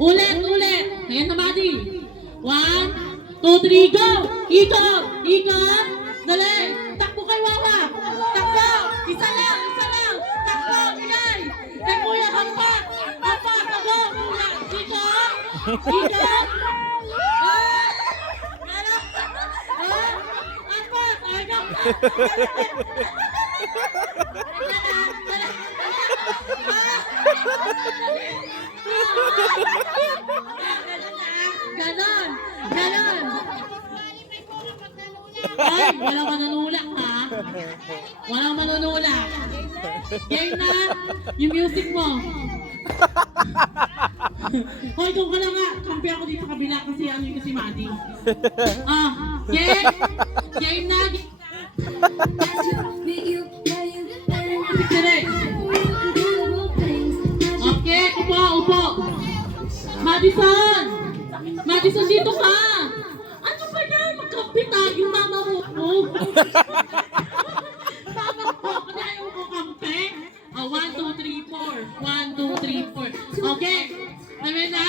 Ulit, ulit. Ayan na, Madi. 1, 2, 3, go! Ikot! Ikot! Dali! Takbo kay Wawa! Takbo! Isa lang! Isa lang! Takbo! Bigay! Kay Kuya, hampak! Hampak! Takbo! Kuya! Ikot! Ikot! Ah! Gano'n! Ah! Hampak! Ay, go! Ganon! Ganon! Ay, walang manunulak ha? Walang manunulak. Game na yung music mo. Hoy, doon ka lang nga. Kampi ako dito kabila kasi ano yung kasi Madi. Game! Game na! Okay, upo, upo. Madison! Madison, dito ka! Ano ba yan? Magkampi tayo, mama mo. Mama ko, kaya ayaw ko kampi. 1, 2, 3, 4. 1, 2, 3, 4. Okay. Amen na?